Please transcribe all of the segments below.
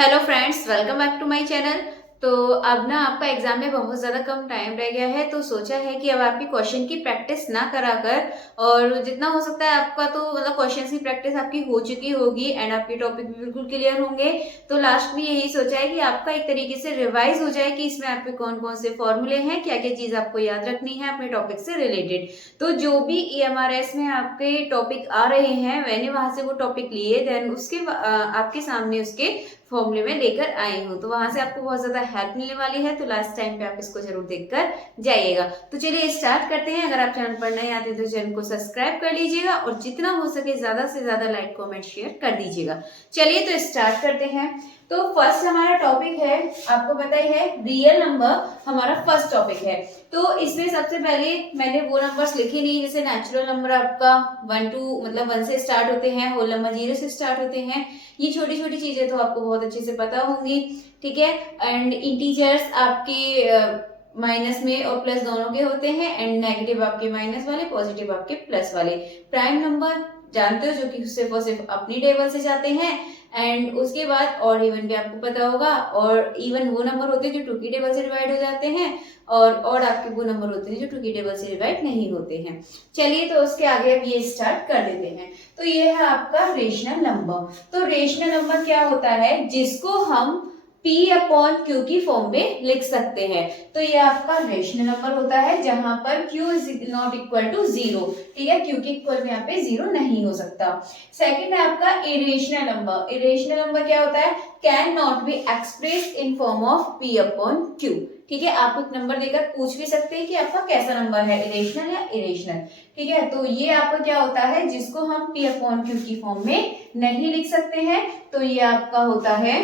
Hello friends, welcome back to my channel. तो अब ना आपका एग्जाम में बहुत ज़्यादा कम टाइम रह गया है, तो सोचा है कि अब आपकी क्वेश्चन की प्रैक्टिस ना कराकर और जितना हो सकता है आपका तो मतलब क्वेश्चन की प्रैक्टिस आपकी हो चुकी होगी एंड आपके टॉपिक भी बिल्कुल क्लियर होंगे। तो लास्ट में यही सोचा है कि आपका एक तरीके से रिवाइज हो जाए कि इसमें आपके कौन कौन से फॉर्मूले हैं, क्या क्या चीज़ आपको याद रखनी है अपने टॉपिक से रिलेटेड। तो जो भी EMRS में आपके टॉपिक आ रहे हैं मैंने वहां से वो टॉपिक लिए, देन उसके आपके सामने उसके फॉर्मूले में लेकर आई हूँ, तो वहां से आपको बहुत ज्यादा हेल्प मिलने वाली है। तो लास्ट टाइम पे आप इसको जरूर देखकर जाइएगा। तो चलिए स्टार्ट करते हैं। अगर आप चैनल पर नए आते हैं तो चैनल को सब्सक्राइब कर लीजिएगा और जितना हो सके ज्यादा से ज्यादा लाइक कमेंट शेयर कर दीजिएगा। चलिए तो स्टार्ट करते हैं। तो फर्स्ट हमारा टॉपिक है, आपको पता ही है, रियल नंबर हमारा फर्स्ट टॉपिक है। तो इसमें सबसे पहले मैंने वो नंबर्स लिखे नहीं, जैसे नेचुरल नंबर आपका 1 मतलब 1 से स्टार्ट होते हैं, होल नंबर 0 से स्टार्ट होते हैं। ये छोटी छोटी चीजें तो आपको बहुत अच्छे से पता होंगी, ठीक है। एंड इंटीजर्स आपके माइनस में और प्लस दोनों के होते हैं, एंड नेगेटिव आपके माइनस वाले, पॉजिटिव आपके प्लस वाले। प्राइम नंबर जानते हो, जो कि सिर्फ और सिर्फ अपनी टेबल से जाते हैं। एंड उसके बाद और इवन भी आपको पता होगा, और इवन वो नंबर होते हैं जो 2 की टेबल से डिवाइड हो जाते हैं, और आपके वो नंबर होते हैं जो 2 की टेबल से डिवाइड नहीं होते हैं। चलिए तो उसके आगे अब ये स्टार्ट कर देते हैं। तो ये है आपका रेशनल नंबर। तो रेशनल नंबर क्या होता है, जिसको हम P अपॉन Q की फॉर्म में लिख सकते हैं। तो ये आपका रेशनल नंबर होता है जहां पर Q is not equal to 0, ठीक है। Q के इक्वल में यहाँ पे 0 नहीं हो सकता। सेकंड है आपका इरेशनल नंबर। इरेशनल नंबर क्या होता है, can not be express in form of P upon Q, ठीक है। आप एक नंबर देकर पूछ भी सकते हैं कि आपका कैसा नंबर है, इरेशनल या इरेशनल, ठीक है। तो ये आपका क्या होता है, जिसको हम P अपॉन Q की फॉर्म में नहीं लिख सकते हैं, तो ये आपका होता है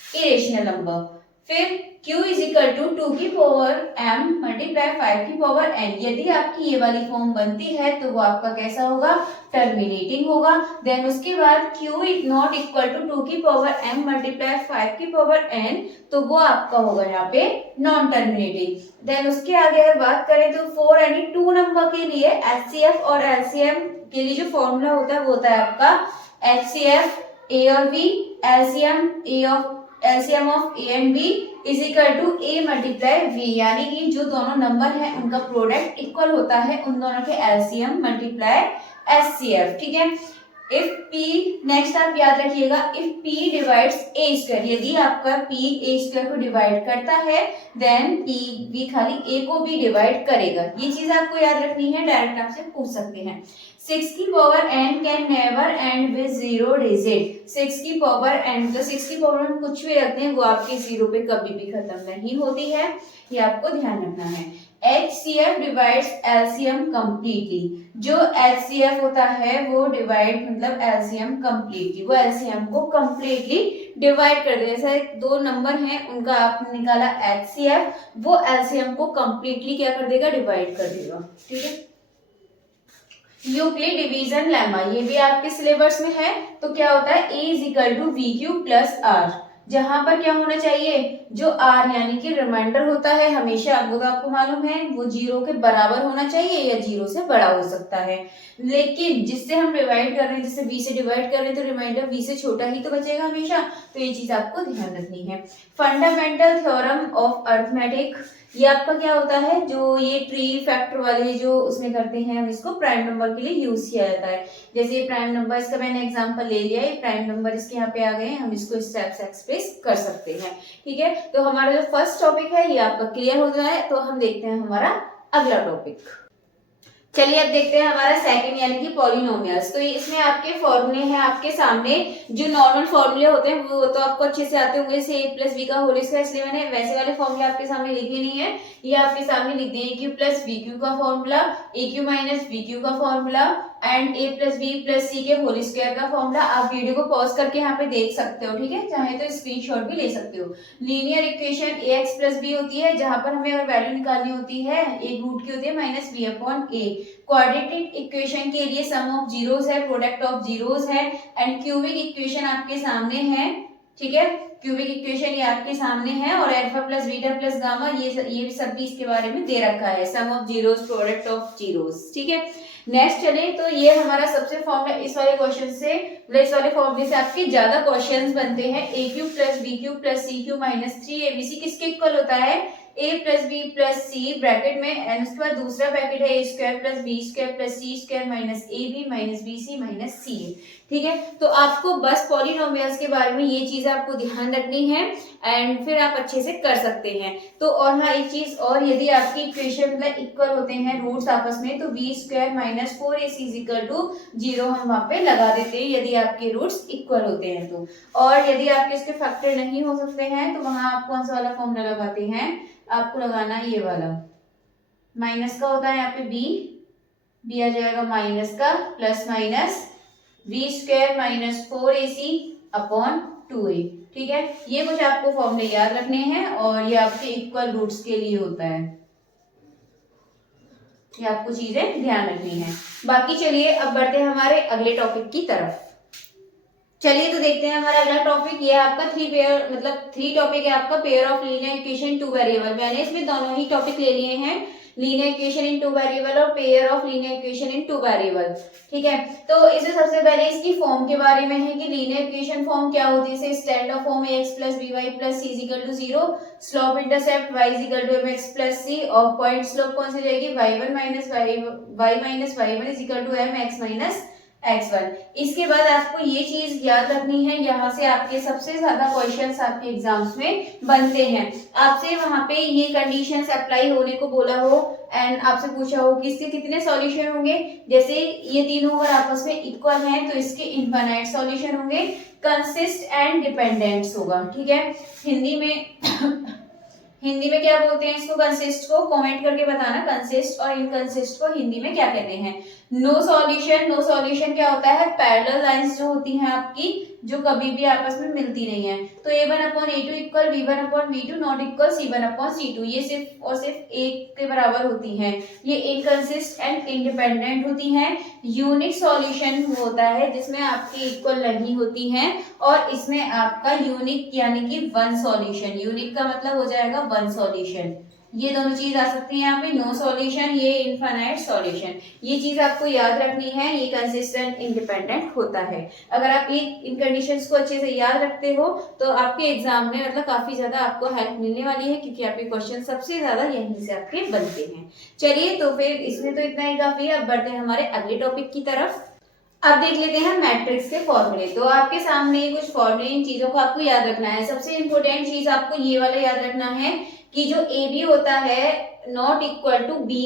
इरेशनल नंबर। फिर Q इज इक्वल टू 2 की पावर m मल्टीप्लाई 5 की पावर n। यदि आपकी ये वाली फॉर्म बनती है तो वो आपका कैसा होगा, टर्मिनेटिंग होगा। देन उसके बाद Q is not equal to 2 की पावर m मल्टीप्लाई 5 की पावर n, तो वो आपका होगा यहाँ पे नॉन टर्मिनेटिंग। देन उसके आगे अगर बात करें तो 4 यानी 2 नंबर के लिए HCF और LCM के लिए जो फॉर्मूला होता है वो होता है आपका HCF A और B, LCM of A and B is equal to A multiply V, यानी कि जो दोनों नंबर है उनका प्रोडक्ट इक्वल होता है उन दोनों के LCM मल्टीप्लाई HCF, ठीक है। इफ P, नेक्स्ट आप याद रखिएगा, if P divides A square, यदि आपका P A स्क्वायर को डिवाइड करता है देन P भी खाली A को भी डिवाइड करेगा। ये चीज आपको याद रखनी है, डायरेक्ट आपसे पूछ सकते हैं। 6 की power n can never and with 0 digit. 6 की पावर n, तो 6 की पावर में कुछ भी रखते हैं वो आपके 0 पे कभी भी खत्म नहीं होती है, ये आपको ध्यान रखना है। HCF divides LCM completely. जो HCF होता है वो डिवाइड मतलब LCM कंप्लीटली, वो LCM को कंप्लीटली डिवाइड कर देगा। जैसे दो नंबर हैं उनका आपने निकाला HCF, वो LCM को कंप्लीटली क्या कर देगा, डिवाइड कर देगा, ठीक है। यूक्लिड डिवीजन लेमा, ये भी आपके सिलेबस में है। तो क्या होता है, A is equal to VQ plus R, जहां पर क्या होना चाहिए, जो R यानी कि रिमाइंडर होता है हमेशा, वो तो आपको मालूम है, वो 0 के बराबर होना चाहिए या 0 से बड़ा हो सकता है। लेकिन जिससे हम डिवाइड कर रहे हैं, जैसे V से डिवाइड कर रहे हैं तो रिमाइंडर V से छोटा ही तो बचेगा हमेशा, तो ये चीज आपको ध्यान रखनी है। फंडामेंटल थ्योरम ऑफ अर्थमेटिक, ये आपका क्या होता है, जो ये ट्री फैक्टर वाले जो उसमें करते हैं, हम इसको प्राइम नंबर के लिए यूज किया जाता है। जैसे ये प्राइम नंबर, इसका मैंने एग्जांपल ले लिया, ये प्राइम नंबर इसके यहाँ पे आ गए हैं, हम इसको इस टाइप से एक्सप्रेस कर सकते हैं, ठीक है। तो हमारा जो फर्स्ट टॉपिक है ये आपका क्लियर हो जाए, तो हम देखते हैं हमारा अगला टॉपिक। चलिए अब देखते हैं हमारा सेकंड यानी कि पॉलिनोमियल्स। तो इसमें आपके फॉर्मूले हैं आपके सामने, जो नॉर्मल फॉर्मूले होते हैं वो तो आपको अच्छे से आते होंगे, जैसे a प्लस बी का होल स्क्वायर, इसलिए मैंने वैसे वाले फॉर्मूले आपके सामने लिखे नहीं है, ये आपके सामने लिख दिए। a cube plus b cube का formula, a cube minus b cube का formula and a plus b plus c के होल स्क्वायर का फॉर्मूला। आप वीडियो को पॉज करके यहाँ पे देख सकते हो, ठीक है, चाहे तो स्क्रीनशॉट भी ले सकते हो। Linear equation ax plus B होती है, जहां पर हमें अगर वैल्यू निकालनी होती है एक रूट की होती है माइनस बी अपॉन ए। क्वाड्रेटिक इक्वेशन के लिए सम ऑफ जीरोस है, प्रोडक्ट ऑफ जीरोस है, एंड क्यूबिक इक्वेशन आपके सामने है, ठीक है। क्यूबिक इक्वेशन ये आपके सामने है, और alpha plus beta plus gamma ये सब भी इसके बारे में दे रखा है, sum of zeros, product of zeros, ठीक है। नेक्स्ट चले तो ये हमारा सबसे फॉर्मूला इस वाले क्वेश्चन से, मतलब इस वाले फॉर्मूले से आपके ज्यादा क्वेश्चंस बनते हैं। A cube plus b cube plus c cube minus 3abc किसके इक्वल होता है, a plus b plus c bracket में एंड उसके बाद दूसरा ब्रैकेट है a square plus b square plus c square minus a b minus b c minus c a. ठीक है, तो आपको बस पॉलिनोमियल्स के बारे में ये चीज आपको ध्यान रखनी है एंड फिर आप अच्छे से कर सकते हैं। तो और हाँ एक चीज और, यदि आपकी इक्वेशन मतलब इक्वल होते हैं रूट्स आपस में तो B square minus 4ac is equal to 0 हम वहां पे लगा देते हैं यदि आपके रूट्स इक्वल होते हैं तो। और यदि आपके इसके फैक्टर नहीं हो सकते हैं तो वहां आप कौन सा वाला फॉर्मूला लगाते हैं, आपको लगाना है ये वाला, माइनस का होता है यहाँ पे बी आ जाएगा माइनस का plus minus B square minus 4ac upon 2a। ठीक है, ये कुछ आपको फॉर्मूले याद रखने हैं और ये आपके इक्वल रूट्स के लिए होता है, ये आपको चीजें ध्यान रखनी है। बाकी चलिए अब बढ़ते हैं हमारे अगले टॉपिक की तरफ। चलिए तो देखते हैं हमारा अगला टॉपिक, ये आपका थ्री टॉपिक है आपका, pair of linear equation two variable. मैंने इसमें दोनों ही टॉपिक ले लिए हैं, linear equation in two variable और pair of linear equation in two variable. ठीक है, तो इसमें सबसे पहले इसकी फॉर्म के बारे में है कि लीनियर इक्वेशन फॉर्म क्या होती है। Standard form ax plus by plus c equal to 0, slope intercept y equal to mx plus c और पॉइंट स्लोप कौन सी जाएगी y1 माइनस y1 is equal to mx minus x1। इसके बाद आपको ये चीज याद रखनी है, यहाँ से आपके सबसे ज्यादा क्वेश्चंस आपके एग्जाम्स में बनते हैं। आपसे वहां पे ये कंडीशंस अप्लाई होने को बोला हो एंड आपसे पूछा हो कि इसके कितने सॉल्यूशन होंगे, जैसे ये तीनों अगर आपस में इक्वल हैं तो इसके इनफाइनाइट सॉल्यूशन होंगे, कंसिस्ट एंड डिपेंडेंट्स होगा। ठीक है, हिंदी में क्या बोलते हैं इसको, कंसिस्ट को कमेंट करके बताना कंसिस्ट और इनकंसिस्ट को हिंदी में क्या कहते हैं। नो सॉल्यूशन क्या होता है, पैरेलल लाइंस जो होती हैं आपकी जो कभी भी आपस में मिलती नहीं है। तो a1 upon a2 equal b1 upon b2 not equal c1 upon c2, ये सिर्फ और सिर्फ एक के बराबर होती हैं। ये इनकंसिस्ट एंड इंडिपेंडेंट होती हैं। यूनिक सॉल्यूशन होता है जिसमें आपकी इक्वल नहीं होती हैं और इसमें आपका यूनिक यानी कि वन सॉल्यूशन, यूनिक का मतलब हो जाएगा वन सॉल्यूशन। ये दोनों चीज आ सकती है यहाँ पे, नो सॉल्यूशन, ये इनफाइनाइट सॉल्यूशन। ये चीज आपको याद रखनी है, ये कंसिस्टेंट इंडिपेंडेंट होता है। अगर आप ये इन कंडीशंस को अच्छे से याद रखते हो तो आपके एग्जाम में मतलब काफी ज्यादा आपको हेल्प मिलने वाली है, क्योंकि आपके क्वेश्चन सबसे ज्यादा यहीं से आपके बनते हैं। चलिए तो फिर इसमें तो इतना ही काफी है, अब बढ़ते हैं हमारे अगले टॉपिक की तरफ। अब देख लेते हैं मैट्रिक्स के फॉर्मूले। तो आपके सामने कुछ फॉर्मूले, इन चीजों को आपको याद रखना है। सबसे इंपॉर्टेंट चीज आपको ये वाला याद रखना है कि जो ए बी होता है not equal to b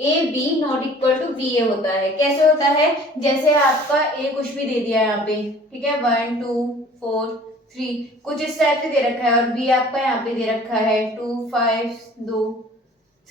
a b not equal to b a होता है। कैसे होता है, जैसे आपका ए कुछ भी दे दिया है यहाँ पे, ठीक है 1 2 4 3 कुछ इस टाइप से दे रखा है और बी आपका यहाँ पे दे रखा है 2 5 2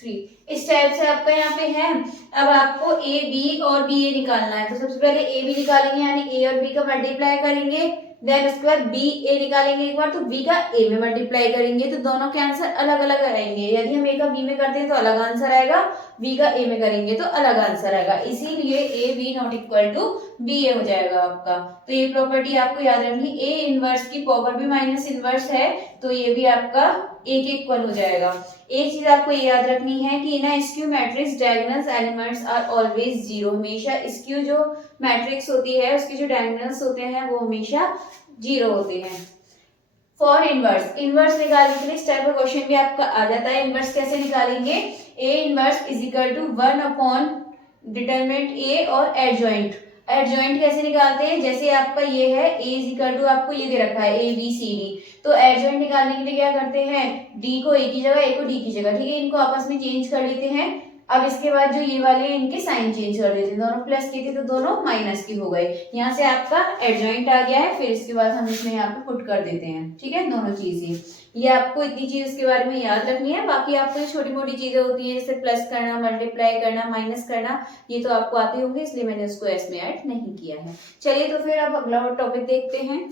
3, इस टाइप से आपका यहाँ पे है। अब आपको ए बी और बी ए निकालना है, तो सबसे पहले ए बी निकालेंगे यानी ए और बी का मल्टीप्लाई करेंगे, देन उसके बाद बी ए निकालेंगे एक बार तो बी का ए में मल्टीप्लाई करेंगे, तो दोनों के आंसर अलग अलग आएंगे। यदि हम ए का बी में करते हैं तो अलग आंसर आएगा, बी का ए में करेंगे तो अलग आंसर आएगा, इसीलिए a b not equal to b a हो जाएगा आपका। तो ये प्रॉपर्टी आपको याद रखनी, ए इनवर्स की पावर भी माइनस इनवर्स है तो ये भी आपका ए के इक्वल हो जाएगा। एक चीज आपको याद रखनी है कि ना skew matrix diagonals elements are always zero, हमेशा स्क्यू जो मैट्रिक्स होती है उसके जो डायगोनल्स होते हैं वो हमेशा जीरो होते हैं। फॉर इनवर्स, इनवर्स निकालने के लिए इस टाइप का क्वेश्चन भी आपका आ जाता है। इनवर्स कैसे निकालेंगे, A inverse is equal to 1 upon determinant A और एडजॉइंट। एडजॉइंट कैसे निकालते हैं, जैसे आपका ये है ए इज इक्वल टू आपको ये दे रखा है ए बी सी डी, तो एडजॉइंट निकालने के लिए क्या करते हैं, डी को ए की जगह ए को डी की जगह, ठीक है, इनको आपस में चेंज कर लेते हैं। अब इसके बाद जो ये वाले इनके साइन चेंज कर देते हैं, दोनों प्लस की थी तो दोनों माइनस की हो गई, यहाँ से आपका एडजॉइंट आ गया है। फिर इसके बाद हम इसमें यहाँ पे पुट कर देते हैं, ठीक है, दोनों चीजें। ये आपको इतनी चीज इसके बारे में याद रखनी है, बाकी आपको छोटी मोटी चीजें होती है जैसे प्लस करना, मल्टीप्लाई करना, माइनस करना, ये तो आपको आते होंगे, इसलिए मैंने इसको इसमें ऐड नहीं किया है। चलिए तो फिर अब अगला टॉपिक देखते हैं।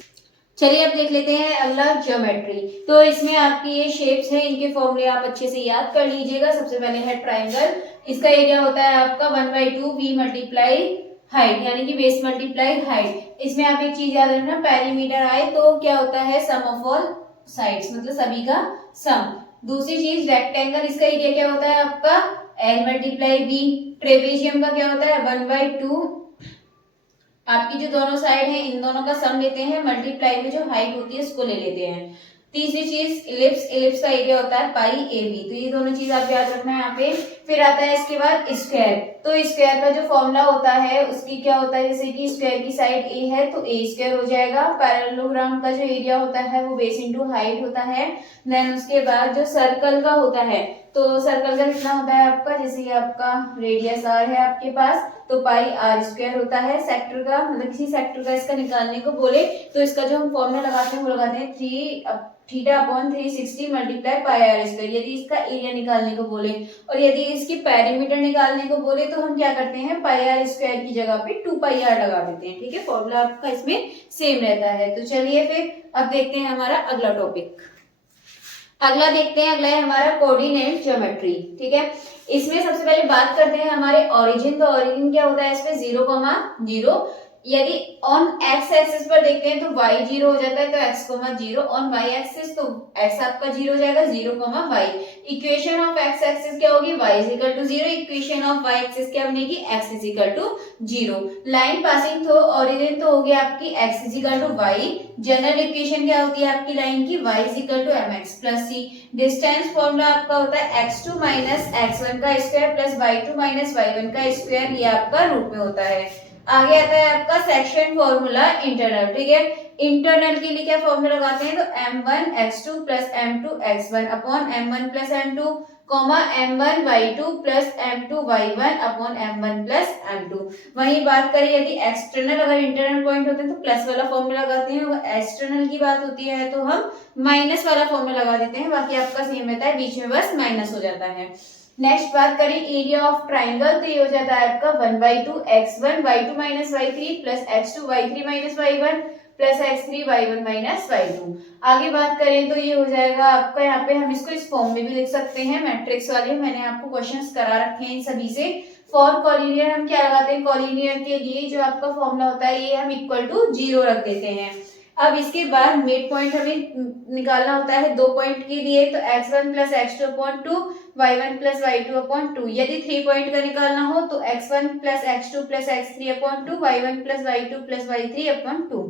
चलिए अब देख लेते हैं अगला ज्योमेट्री। तो इसमें आपकी ये शेप्स हैं, इनके फॉर्मूले आप अच्छे से याद कर लीजिएगा। सबसे पहले है ट्राइंगल, इसका एरिया होता है आपका 1/2 v मल्टीप्लाई हाइट यानी कि बेस मल्टीप्लाई हाइट। इसमें आप एक चीज याद रखना, पेरीमीटर आए तो क्या होता है, सम ऑफ ऑल साइड्स, मतलब सभी का सम। दूसरी चीज रेक्टेंगल, इसका एरिया क्या होता है आपका l मल्टीप्लाई v, ट्रेपेजियम का क्या होता है 1/2, आपकी जो दोनों साइड है इन दोनों का सम लेते हैं, मल्टीप्लाई में जो हाइट होती है उसको ले लेते हैं। तीसरी चीज इलिप्स, इलिप्स का एरिया होता है पाई ए बी, तो ये दोनों चीज आप याद रखना है यहाँ पे। फिर आता है इसके बाद स्क्वायर, तो स्क्वायर का जो फॉर्मूला होता है उसकी क्या होता है, जैसे कि स्क्वायर की साइड ए है तो ए स्क्वायर हो जाएगा। पैरेललोग्राम का जो एरिया होता है वो बेस इंटू हाइट होता है। देन उसके बाद जो सर्कल का होता है, तो सर्कल का कितना होता है आपका, जैसे कि आपका रेडियस आर है आपके पास तो पाई आर स्क्वायर होता है। सेक्टर का मतलब किसी सेक्टर का इसका निकालने को बोले तो इसका जो हम फॉर्मूला लगाते हैं वो लगाते हैं theta upon 360 multiply pi R square, यदि इसका एरिया निकालने को बोले। और यदि इसकी पेरीमीटर निकालने को बोले तो हम क्या करते हैं, पाई आर स्क्वायर की जगह पे 2 पाई आर लगा देते हैं। ठीक है, फॉर्मूला आपका इसमें सेम रहता है। तो चलिए फिर अब देखते हैं हमारा अगला टॉपिक। अगला देखते हैं, अगला है हमारा कोऑर्डिनेट ज्योमेट्री। ठीक है, इसमें सबसे पहले बात करते हैं हमारे ओरिजिन। तो ओरिजिन क्या होता है इसमें 0,0। यदि ऑन एक्स एक्सिस पर देखते हैं तो y 0 हो जाता है, तो x, 0। ऑन y एक्सिस तो x आपका 0 हो जाएगा, 0, y। Equation of x axis क्या होगी, y is equal to 0। Equation of y axis क्या बनेगी, x is equal to 0। Line passing through origin तो हो गया आपकी x is equal to y। General equation क्या होती है आपकी लाइन की, y is equal to mx plus c। Distance formula आपका होता है x2 माइनस x1 का square plus y2 minus y1 का स्क्वायर, ये आपका रूट में होता है। आगे आता है आपका सेक्शन फॉर्मूला इंटरनल। ठीक है, इंटरनल के लिए क्या फॉर्मूला लगाते हैं, तो m1 x2 plus m2 x1 upon m1 plus m2 comma m1 y2 plus m2 y1 upon m1 plus m2। वही बात करें यदि एक्सटर्नल अगर इंटरनल पॉइंट होते हैं तो प्लस वाला फॉर्मूला लगाते हैं, अगर एक्सटर्नल की बात होती है तो हम माइनस वाला फॉर्मूला लगा देते हैं। बाकी आपका सेम रहता है, बीच में बस माइनस हो जाता है। नेक्स्ट बात करें एरिया ऑफ ट्राइंगल, तो ये हो जाता है आपका 1/2 x1 y2 minus y3 plus x2 y3 minus y1 plus x3 y1 minus y2। आगे बात करें तो ये हो जाएगा आपका, यहाँ पे हम इसको इस फॉर्म में भी लिख सकते हैं मैट्रिक्स वाले, मैंने आपको क्वेश्चंस करा रखे हैं इन सभी से। फॉर कॉलिनियर हम क्या लगाते हैं, कॉलिनियर के लिए जो आपका फॉर्मूला होता है ये हम इक्वल टू 0 रख देते हैं। अब इसके बाद मिड पॉइंट हमें निकालना होता है 2 पॉइंट के लिए, तो x1 plus x2 upon 2 y1 plus y2 upon 2। यदि 3 पॉइंट का निकालना हो तो x1 plus x2 plus x3 upon 2 y1 plus y2 plus y3 upon 2।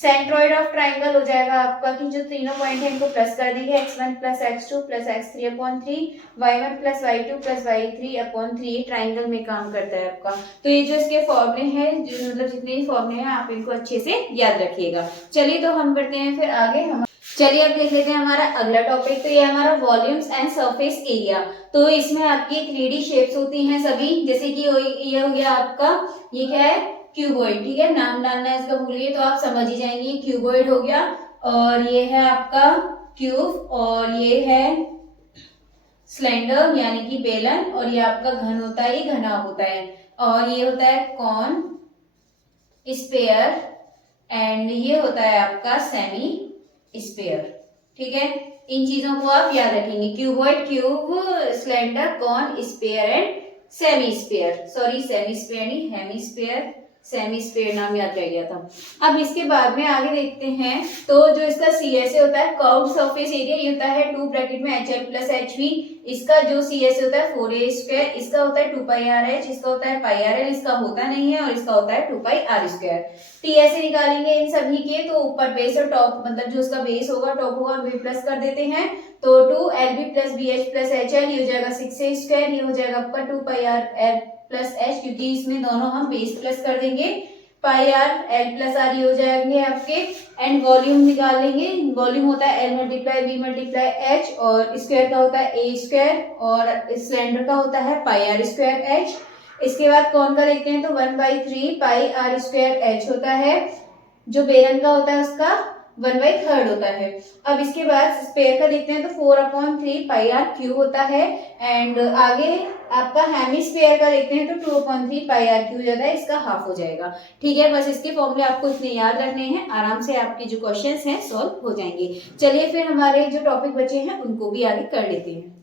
Centroid of triangle हो जाएगा आपका कि जो तीनों पॉइंट है इनको प्लस कर देंगे, x1 plus x2 plus x3 upon 3 y1 plus y2 plus y3 upon 3 triangle में काम करता है आपका। तो ये जो इसके फॉर्मूले हैं, जो मतलब जितने भी फॉर्मूले हैं आप इनको अच्छे से याद रखिएगा। चलिए तो हम बढ़ते हैं फिर आगे। हम चलिए अब देख लेते हैं हमारा अगला टॉपिक। तो ये हमारा वॉल्यूम्स एंड सरफेस एरिया। तो इसमें आपकी 3D शेप्स होती हैं सभी, जैसे कि ये हो गया आपका, ये क्या है क्यूबॉइड। ठीक है, नाम डालना है इसका भूलिए तो आप समझ ही जाएंगे। क्यूबॉइड हो गया, और ये है आपका क्यूब, और ये है सिलेंडर यानी कि बेलन, और ये आपका घन होता है, ये घना होता है, और ये होता है कॉन, स्फीयर, एंड ये होता है आपका सेमी स्फीयर। ठीक है, इन चीजों को आप याद रखेंगे, cuboid, cube, cylinder, cone, sphere and semi sphere. Sorry semi sphere नहीं, हेमीस्फीयर, सेमी स्फीयर नाम याद रह गया था। अब इसके बाद में आगे देखते हैं, तो जो इसका CSA होता है कर्व्ड सरफेस एरिया, ये होता है 2 ब्रैकेट में HL प्लस HV। इसका जो CSA होता है 4A स्क्वायर, इसका होता है 2 पाई RH, इसका होता है पाई RL, इसका होता नहीं है, और इसका होता है 2 पाई R स्क्वायर। TSA निकालेंगे इन सभी के, तो ऊपर बेस और टॉप मतलब जो उसका बेस होगा, टॉप होगा, और B प्लस कर देते हैं, तो 2LB plus BH plus HL, ये हो जाएगा 6A स्क्वायर, ये हो जाएगा आपका 2 पाई RL प्लस H, क्योंकि इसमें दोनों हम बेस प्लस कर देंगे, पाई आर एल प्लस आर, ये हो जाएंगे आपके। एंड वॉल्यूम निकाल लेंगे, वॉल्यूम होता है L multiply V multiply H, और स्क्वायर का होता है A स्क्वायर, और सिलेंडर का होता है पाई आर स्क्वायर H। इसके बाद कौन का देखते हैं, तो 1/3 पाई आर स्क्वायर H होता है, जो बेलन का होता है उसका 1/3 होता है। अब इसके बाद स्पेयर का देखते हैं, तो 4/3 पाई आर क्यूब होता है, एंड आगे आपका हेमीस्फीयर का देखते हैं तो 2/3 पाई आर क्यूब जाता है, इसका हाफ हो जाएगा। ठीक है, बस इसके फॉर्मूले आपको इतने याद रखने हैं, आराम से आपके जो क्वेश्चंस हैं सॉल्व हो जाएंगे। चलिए फिर हमारे जो टॉपिक बचे हैं उनको भी आगे कर लेते हैं।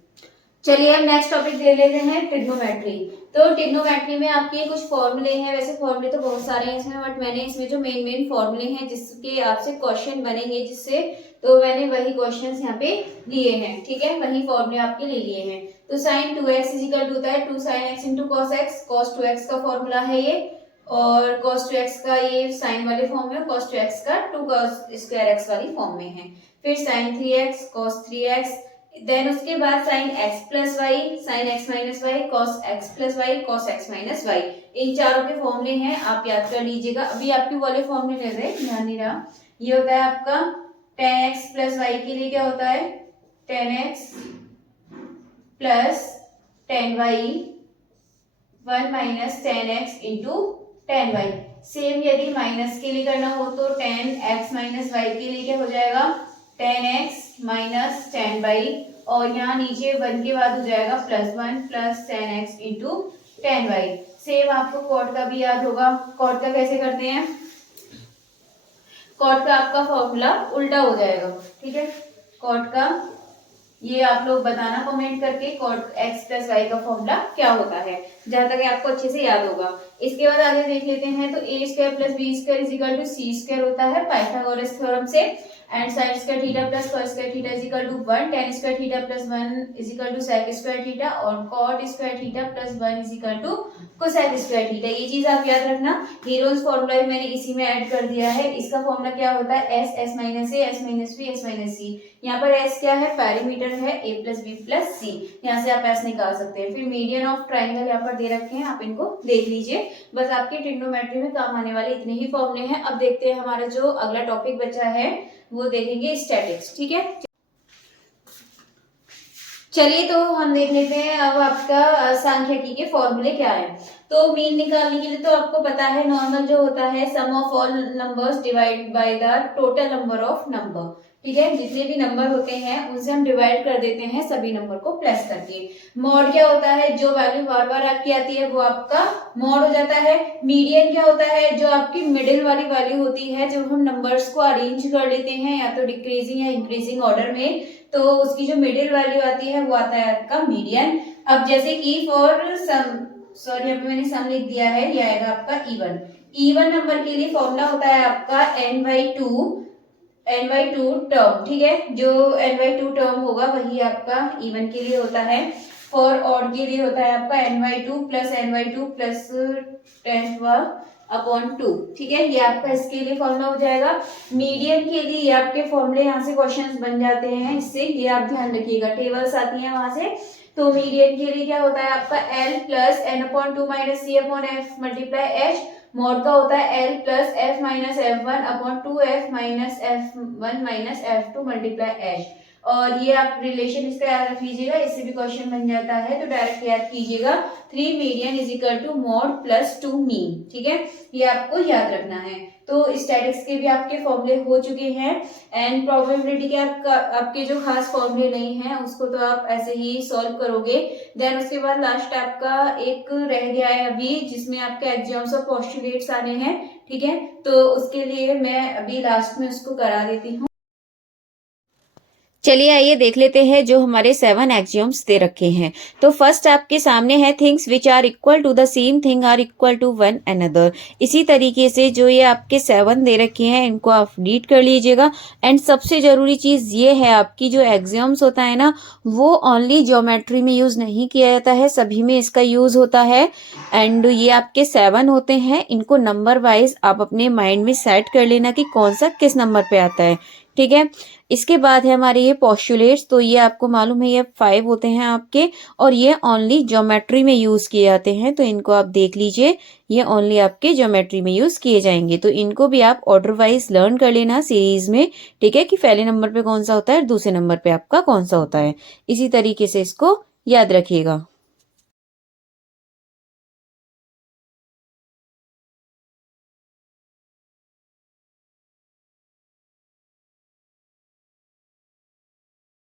चलिए अब नेक्स्ट टॉपिक दे लेते हैं ट्रिग्नोमेट्री। तो ट्रिग्नोमेट्री में आपके कुछ फॉर्मूले हैं, वैसे फॉर्मूले तो बहुत सारे हैं इसमें, बट मैंने इसमें जो मेन फॉर्मूले हैं जिसके आपसे क्वेश्चन बनेंगे जिससे, तो मैंने वही क्वेश्चंस यहाँ पे लिए हैं। ठीक है, वही फॉर्मूले आपके ले लिए हैं। तो sign 2x is equal to होता है 2 sin x into cos x. Cos 2x का फॉर्मूला है ये, और cos 2x का ये साइन वाले फॉर्म में, cos 2x का 2 cos स्क्वायर x वाली फॉर्म में है। फिर sin 3x cos 3x, then उसके बाद sin x plus y, sin x minus y, cos x plus y, cos x minus y. इन चारों के फॉर्मूले हैं, आप याद कर लीजिएगा। अभी आपके वाले फॉर्मूले ले रहे, ध्यान नहीं रहा। ये होता है आपका tan x प्लस वाई के लिए क्या होता है tan x plus tan y 1 minus tan x into tan y। Same यदि माइनस के लिए करना हो तो tan x माइनस वाई के लिए क्या हो जाएगा tan x minus tan y, और यहाँ नीचे 1 के बाद हो जाएगा plus 1 plus tan x into tan y। Same आपको कॉट का भी याद होगा। कॉट का कैसे करते हैं, कॉट का आपका फॉर्मूला उल्टा हो जाएगा, ठीक है। कॉट का ये आप लोग बताना कमेंट करके कॉट x प्लस वाई का फॉर्मूला क्या होता है, जहां तक आपको अच्छे से याद होगा। इसके बाद आगे देख लेते हैं। तो a square plus b square is equal to c square होता है पाइथागोरस थ्योरम से। And sine square theta plus cos square theta is equal to 1, tan square theta plus 1 is equal to sec square theta, और cot square theta plus 1 is equal to cosec square theta. ये चीज आप याद रखना। Heroes formula भी मैंने इसी में ऐड कर दिया है। इसका फॉर्मूला क्या होता है s, s minus a, s minus b, s minus c. यहाँ पर एस क्या है, पैरीमीटर है, a plus b plus c. यहाँ से आप एस निकाल सकते हैं। फिर मीडियन ऑफ ट्राइंगल यहाँ पर दे रखे हैं, आप इनको देख लीजिए। बस आपके ट्रिग्नोमेट्री में काम आने वाले इतने ही फॉर्मूले हैं। अब देखते हैं हमारा जो अगला टॉपिक बचा है वो देखेंगे स्टैटिक्स, ठीक है। चलिए तो हम देख लेते हैं अब आपका सांख्यिकी के फॉर्मूले क्या है। तो मीन निकालने के लिए तो आपको पता है नॉर्मल जो होता है sum of all numbers divide by the total number of number, ठीक है। जितने भी नंबर होते हैं उनसे हम डिवाइड कर देते हैं सभी नंबर को प्लस करके। मॉड क्या होता है, जो वैल्यू बार बार आपकी आती है वो आपका मॉड हो जाता है। मीडियन क्या होता है, जो आपकी मिडिल वाली वैल्यू होती है, जब हम नंबर्स को अरेंज कर लेते हैं या तो डिक्रीजिंग या इंक्रीजिंग ऑर्डर में, तो उसकी जो मिडिल वैल्यू आती है वो आता है आपका मीडियन। अब जैसे कि फॉर सम, सॉरी यहाँ पे मैंने सम लिख दिया है, ये आएगा आपका इवन। इवन नंबर के लिए फॉर्मूला होता है आपका n/2 टर्म, ठीक है। जो n/2 टर्म होगा वही आपका इवन के लिए होता है। फॉर ऑड के लिए होता है आपका n/2 प्लस n/2 प्लस 10/2, ठीक है। ये आपका इसके लिए फॉर्मूला हो जाएगा। मीडियन के लिए ये आपके फॉर्मूले यहाँ से क्वेश्चंस बन जाते हैं, इससे ये आप ध्यान रखिएगा, टेबल्स आती हैं वहां से। तो मीडियन के लिए क्या होता है आपका L plus n/2 minus C upon F multiply H। Mod का होता है L plus F minus F1 upon 2F minus F1 minus F2 multiply H। और ये आप रिलेशन इसका याद रख लीजिएगा, इससे भी क्वेश्चन बन जाता है। तो डायरेक्ट याद कीजिएगा 3 median is equal to mode plus 2 mean, ठीक है। ये आपको याद रखना है। तो स्टैटिक्स के भी आपके फॉर्मूले हो चुके हैं। एंड प्रोबेबिलिटी के आपके जो खास फॉर्मूले नहीं हैं उसको तो आप ऐसे ही सॉल्व करोगे। देन उसके बाद लास्ट आपका एक रह गया है अभी, जिसमें आपके एक्सियोम्स और पोस्टुलेट्स आने हैं, ठीक है। तो उसके लिए मैं अभी लास्ट में उसको करा देती हूँ। चलिए आइए देख लेते हैं जो हमारे 7 एक्सियोम्स दे रखे हैं। तो फर्स्ट आपके सामने है things which are equal to the same thing are equal to one another. इसी तरीके से जो ये आपके 7 दे रखे हैं इनको आप रीड कर लीजिएगा। एंड सबसे जरूरी चीज ये है आपकी जो एक्सियोम्स होता है ना वो ओनली ज्योमेट्री में यूज नहीं किया जाता है, सभी में इसका यूज होता है। एंड ये आपके 7 होते हैं, इनको नंबर वाइज आप अपने माइंड में सेट कर लेना कि कौन सा किस नंबर पे आता है, ठीक है। इसके बाद है हमारे ये पोस्टुलेट्स। तो ये आपको मालूम है ये 5 होते हैं आपके, और ये ओनली ज्योमेट्री में यूज किए जाते हैं। तो इनको आप देख लीजिए, ये ओनली आपके ज्योमेट्री में यूज किए जाएंगे। तो इनको भी आप ऑर्डर वाइज लर्न कर लेना सीरीज में, ठीक है, कि पहले नंबर पे कौन सा होता है और दूसरे नंबर पे आपका कौन सा होता है। इसी तरीके से इसको याद रखिएगा।